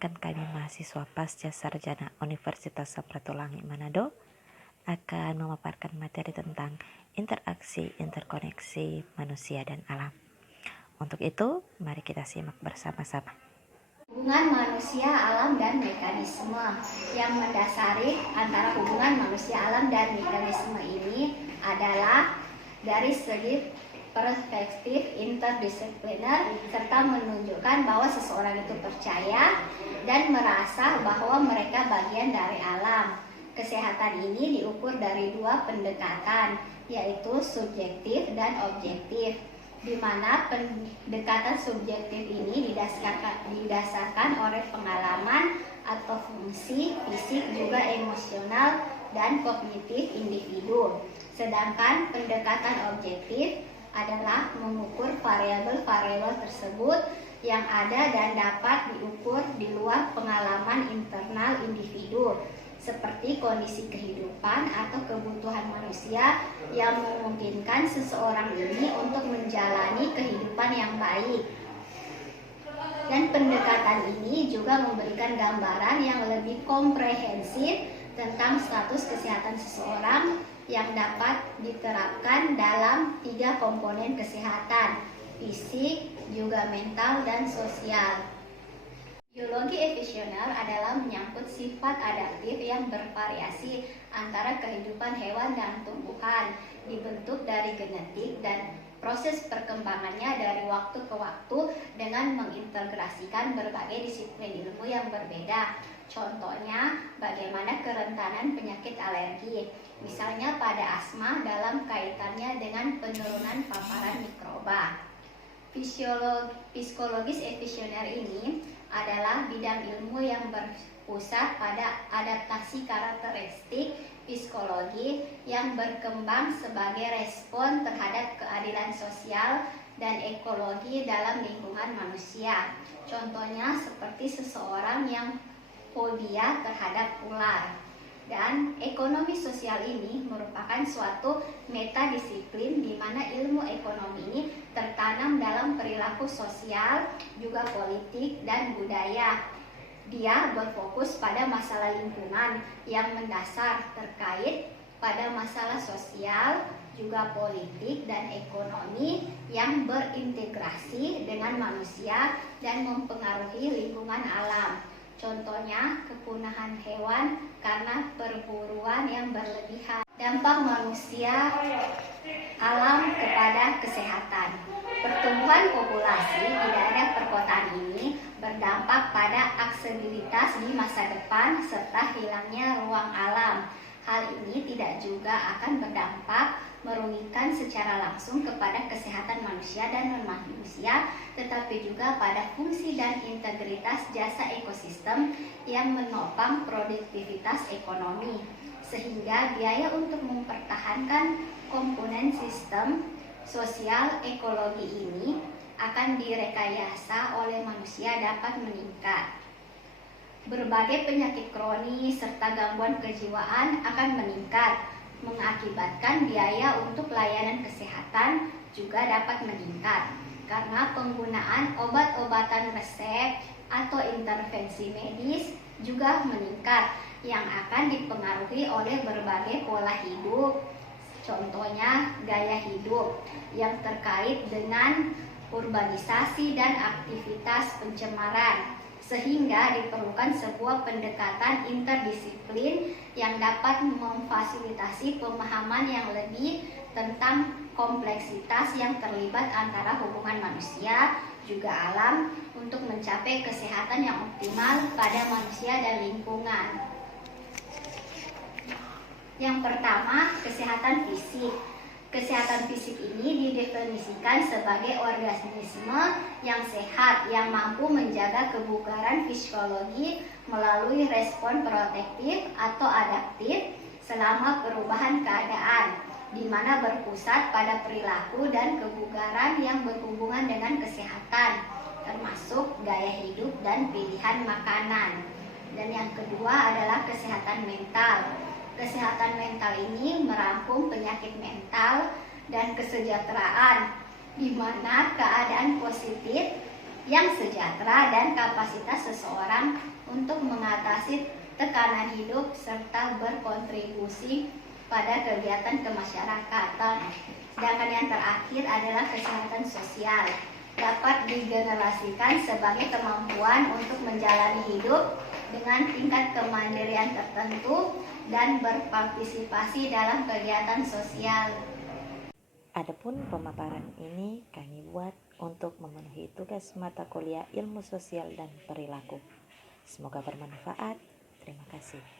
Perkenalkan, kami mahasiswa pasca sarjana Universitas Samratulangi Manado akan memaparkan materi tentang interaksi interkoneksi manusia dan alam. Untuk itu, mari kita simak bersama-sama. Hubungan manusia, alam, dan mekanisme. Yang mendasari antara hubungan manusia, alam, dan mekanisme ini adalah dari segi perspektif interdisipliner, serta menunjukkan bahwa seseorang itu percaya dan merasa bahwa mereka bagian dari alam. Kesehatan ini diukur dari dua pendekatan, yaitu subjektif dan objektif, di mana pendekatan subjektif ini didasarkan oleh pengalaman atau fungsi fisik, juga emosional dan kognitif individu. Sedangkan pendekatan objektif adalah mengukur variabel-variabel tersebut yang ada dan dapat diukur di luar pengalaman internal individu, seperti kondisi kehidupan atau kebutuhan manusia yang memungkinkan seseorang ini untuk menjalani kehidupan yang baik. Dan pendekatan ini juga memberikan gambaran yang lebih komprehensif tentang status kesehatan seseorang yang dapat diterapkan dalam tiga komponen kesehatan: fisik, juga mental, dan sosial. Biologi evolusioner adalah menyangkut sifat adaptif yang bervariasi antara kehidupan hewan dan tumbuhan, dibentuk dari genetik dan proses perkembangannya dari waktu ke waktu dengan mengintegrasikan berbagai disiplin ilmu yang berbeda. Contohnya, bagaimana kerentanan penyakit alergi, misalnya pada asma dalam kaitannya dengan penurunan paparan mikroba. Psikologis evolusioner ini adalah bidang ilmu yang berpusat pada adaptasi karakteristik psikologi yang berkembang sebagai respon terhadap keadilan sosial dan ekologi dalam lingkungan manusia. Contohnya seperti seseorang yang fobia terhadap ular. Dan ekonomi sosial ini merupakan suatu metadisiplin di mana ilmu ekonomi ini tertanam dalam perilaku sosial, juga politik dan budaya. Dia berfokus pada masalah lingkungan yang mendasar terkait pada masalah sosial, juga politik dan ekonomi yang berintegrasi dengan manusia dan mempengaruhi lingkungan alam. Contohnya kepunahan hewan karena perburuan yang berlebihan. Dampak manusia alam kepada kesehatan. Pertumbuhan populasi di daerah perkotaan ini berdampak pada aksesibilitas di masa depan serta hilangnya ruang alam. Hal ini tidak juga akan berdampak merugikan secara langsung kepada kesehatan manusia dan non-manusia, tetapi juga pada fungsi dan integritas jasa ekosistem yang menopang produktivitas ekonomi, sehingga biaya untuk mempertahankan komponen sistem sosial ekologi ini akan direkayasa oleh manusia dapat meningkat. Berbagai penyakit kronis serta gangguan kejiwaan akan meningkat, mengakibatkan biaya untuk layanan kesehatan juga dapat meningkat karena penggunaan obat-obatan resep atau intervensi medis juga meningkat yang akan dipengaruhi oleh berbagai pola hidup. Contohnya gaya hidup yang terkait dengan urbanisasi dan aktivitas pencemaran, sehingga diperlukan sebuah pendekatan interdisiplin yang dapat memfasilitasi pemahaman yang lebih tentang kompleksitas yang terlibat antara hubungan manusia juga alam untuk mencapai kesehatan yang optimal pada manusia dan lingkungan. Yang pertama, kesehatan fisik. Kesehatan fisik ini didefinisikan sebagai organisme yang sehat yang mampu menjaga kebugaran fisiologi melalui respon protektif atau adaptif selama perubahan keadaan, di mana berpusat pada perilaku dan kebugaran yang berhubungan dengan kesehatan, termasuk gaya hidup dan pilihan makanan. Dan yang kedua adalah kesehatan mental. Kesehatan mental ini merangkum penyakit mental dan kesejahteraan, di mana keadaan positif yang sejahtera dan kapasitas seseorang untuk mengatasi tekanan hidup serta berkontribusi pada kegiatan kemasyarakatan. Sedangkan yang terakhir adalah kesehatan sosial, dapat digenerasikan sebagai kemampuan untuk menjalani hidup dengan tingkat kemandirian tertentu dan berpartisipasi dalam kegiatan sosial. Adapun pemaparan ini kami buat untuk memenuhi tugas mata kuliah Ilmu Sosial dan Perilaku. Semoga bermanfaat. Terima kasih.